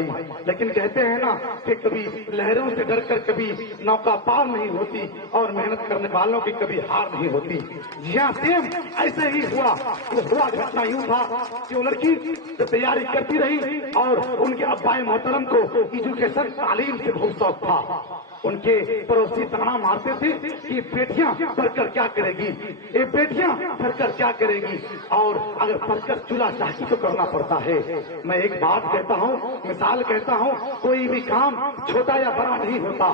پائی، لیکن کہتے ہیں نا کہ کبھی لہروں سے ڈر کر کبھی نوکا پار نہیں ہوتی اور محنت کرنے والوں کی کبھی ہار نہیں ہوتی۔ جی ہاں، سیم ایسے ہی ہوا۔ وہ ہوا گھٹنا یوں تھا کہ وہ لڑکی جو تیاری کرتی رہی اور ان کے ابائے محترم کو ایجوکیشن تعلیم سے بہت شوق تھا۔ ان کے پڑوسی تانا مارتے تھے کہ بیٹیاں پڑھ کر کیا کرے گی، یہ بیٹیاں پڑھ کر کیا کرے گی، اور اگر پڑھ کر چولہا چاکی تو کرنا پڑتا ہے۔ میں ایک بات کہتا ہوں، مثال کہتا ہوں، کوئی بھی کام چھوٹا یا بڑا نہیں ہوتا،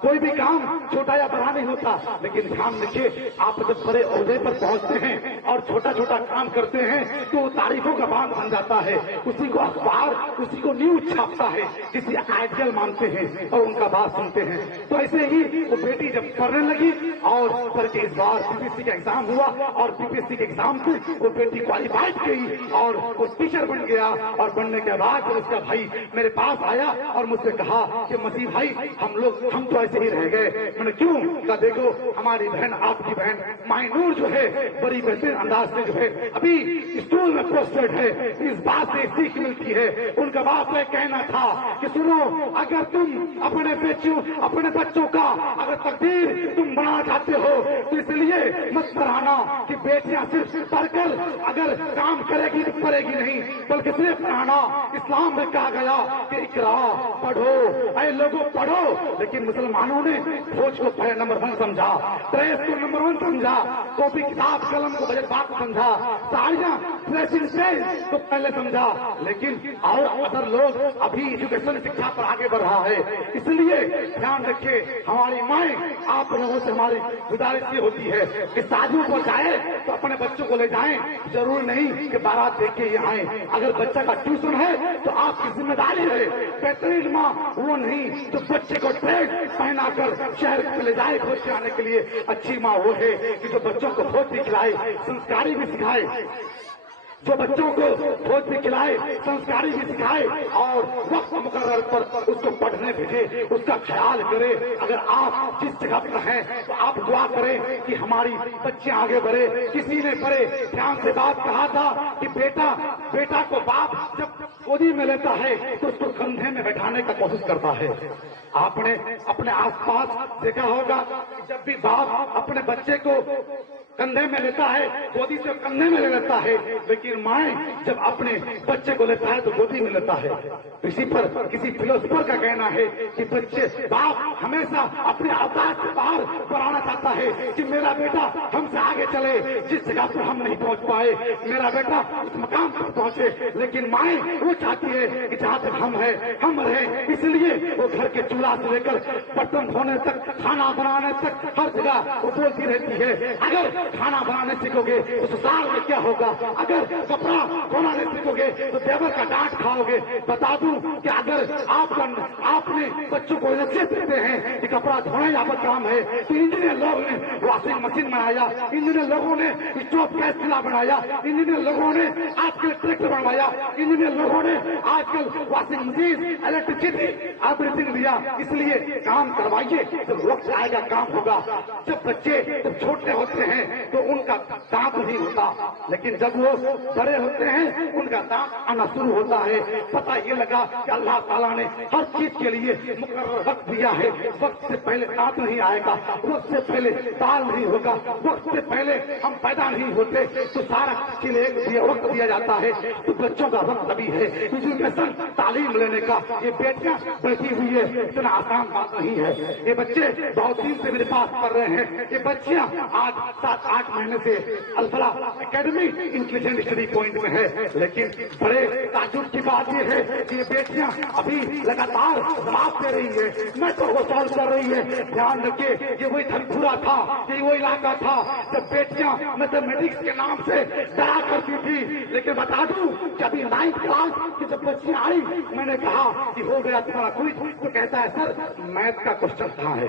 کوئی بھی کام چھوٹا یا بڑا نہیں ہوتا، لیکن دھیان رکھیے آپ جب بڑے عہدے پر پہنچتے ہیں اور چھوٹا چھوٹا کام کرتے ہیں تو وہ تعریفوں کا باندھ بن جاتا ہے، اسی کو اخبار، اسی کو نیوز چھاپتا ہے، کسی آئیڈیل مانتے ہیں اور ان کا بات سنتے ہیں۔ تو ایسے ہی وہ بیٹی جب پڑھنے لگی اور پڑھ کے اس بار BPSC کا ایگزام ہوا اور BPSC کے ایگزام سے وہ بیٹی کوالیفائڈ گئی اور وہ ٹیچر بن گیا، اور بننے کے بعد اس کا بھائی میرے پاس آیا اور مجھ سے کہا کہ مسیح بھائی ہم تو ایسے ہی رہ گئے۔ میں نے کیوں کہا، دیکھو ہماری بہن، آپ کی بہن مائی نور جو ہے بڑی بہترین انداز سے جو ہے ابھی اسکول میں پوسٹڈ ہے، اس بات سے سیکھ ملتی ہے۔ ان کا بات یہ کہنا تھا کہ سنو، اگر تم اپنے بچوں کا اگر تقدیر تم بنانا چاہتے ہو تو اس لیے مت پڑھانا کہ بیٹیاں صرف پڑھ کر اگر کام کرے گی تو کرے گی نہیں، بلکہ صرف پڑھانا۔ اسلام میں کہا گیا کہ اقرا، پڑھو، اے لوگوں پڑھو، لیکن مسلمانوں نے فوج کو پہلے نمبر 1 سمجھا، پریس کو نمبر 1 سمجھا، کاپی کتاب قلم کو بجٹ بات سمجھا، ساڑیاں ڈریسنگ سینس کو پہلے سمجھا، لیکن اور ادر لوگ ابھی ایجوکیشن شکھا پر آگے بڑھ رہا ہے۔ اس لیے دھیان رکھے، ہماری مائیں آپ لوگوں سے ہماری گزارش یہ ہوتی ہے کہ شادیوں پر جائے تو اپنے بچوں کو لے جائیں، ضرور نہیں کہ بارات دیکھ کے یہ آئیں۔ اگر بچہ کا ٹیوشن ہے تو آپ کی ذمہ داری ہے، بہترین ماں وہ نہیں تو بچے کو ڈریس پہنا کر شہر میں لے جائے کھوج کے آنے کے لیے، اچھی ماں وہ ہے کہ جو بچوں کو کھوج بھی کھلائے، سنسکاری بھی سکھائے، جو بچوں کو کھوج بھی کھلائے، سنسکاری بھی سکھائے، اور وقت مقرر پر اس کو پڑھنے بھیجے، اس کا خیال کرے۔ اگر آپ جس جگہ پر ہیں تو آپ دعا کریں کہ ہماری بچے آگے بڑھے۔ کسی نے بڑے دھیان سے بات کہا تھا کہ بیٹا کو باپ جب گودی میں لیتا ہے تو اس کو کندھے میں بیٹھانے کا کوشش کرتا ہے۔ آپ نے اپنے آس پاس دیکھا ہوگا کہ جب بھی باپ اپنے بچے کو کندھے میں لیتا ہے، گودی سے کندھے میں لے لیتا ہے، لیکن مائیں جب اپنے بچے کو لیتا ہے تو گودی میں لیتا ہے۔ اسی پر کسی فلسفر کا کہنا ہے کہ باپ ہمیشہ اپنے اوقات سے باہر بڑھانا چاہتا ہے کہ میرا بیٹا ہم سے آگے چلے، جس جگہ پر ہم نہیں پہنچ پائے میرا بیٹا اس مقام پر پہنچے، لیکن مائیں وہ چاہتی ہے کہ جہاں تک ہم ہیں ہم رہیں۔ اس لیے وہ گھر کے چولہا سے لے کر برتن دھونے تک، کھانا بنانے تک ہر جگہ وہ بولتی رہتی ہے، اگر کھانا بنانے سیکھو گے تو سسرال میں کیا ہوگا، اگر کپڑا دھونا نہیں سیکھو گے تو دیور کا ڈانٹ کھاؤ گے۔ بتا دوں کہ اگر آپ نے بچوں کو نصیحت دیتے ہیں کہ کپڑا دھونا یہاں پر کام ہے، تو انجینئر لوگ نے واشنگ مشین بنایا، انجینئر لوگوں نے اسٹوو گیس چولہا بنایا، انجینئر لوگوں نے آج کل ٹریکٹر بنوایا، انجینئر لوگوں نے آج کل واشنگ مشین، الیکٹریسٹی ایوریتھنگ دیا۔ اس لیے کام کروائیے، جب وقت آئے گا کام ہوگا۔ جب بچے جب چھوٹے ہوتے ہیں تو ان کا دانت نہیں ہوتا، لیکن جب وہ بڑے ہوتے ہیں ان کا دانت آنا شروع ہوتا ہے۔ پتہ یہ لگا کہ اللہ تعالیٰ نے ہر چیز کے لیے مقرر وقت دیا ہے۔ وقت سے پہلے دانت نہیں آئے گا، وقت سے پہلے بال نہیں ہوگا، وقت سے پہلے ہم پیدا نہیں ہوتے، تو سارا کے لیے وقت دیا جاتا ہے۔ تو بچوں کا وقت ابھی ہے، ایجوکیشن تعلیم لینے کا۔ یہ بیٹیاں بیٹھی ہوئی ہے، اتنا آسان بات نہیں ہے۔ یہ بچے بہت دن سے میرے پاس پڑھ رہے ہیں، یہ بچیاں آج 7-8 مہینے سے الفلاح اکیڈمی انٹیلیجنٹ اسٹڈی پوائنٹ میں ہے، لیکن بڑے تعجب کی بات یہ ہے کہ یہ بیٹیاں ابھی لگاتار جواب دے رہی ہے، میٹرو کو سالو کر رہی ہے۔ دھیان رکھیے، یہ وہی دھنپورا تھا، یہ وہ علاقہ تھا جب بیٹیاں میتھمیٹکس کے نام سے ڈرا کرتی تھی، لیکن بتا دوں کہ ابھی 9th کلاس کی جب بچیاں آئی، میں نے کہا کہ ہو گیا تمہارا کوئی، تو کہتا ہے سر میتھ کا کوشچن کہاں ہے؟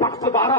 512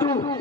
2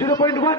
0.1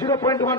0.1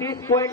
30.1।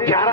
11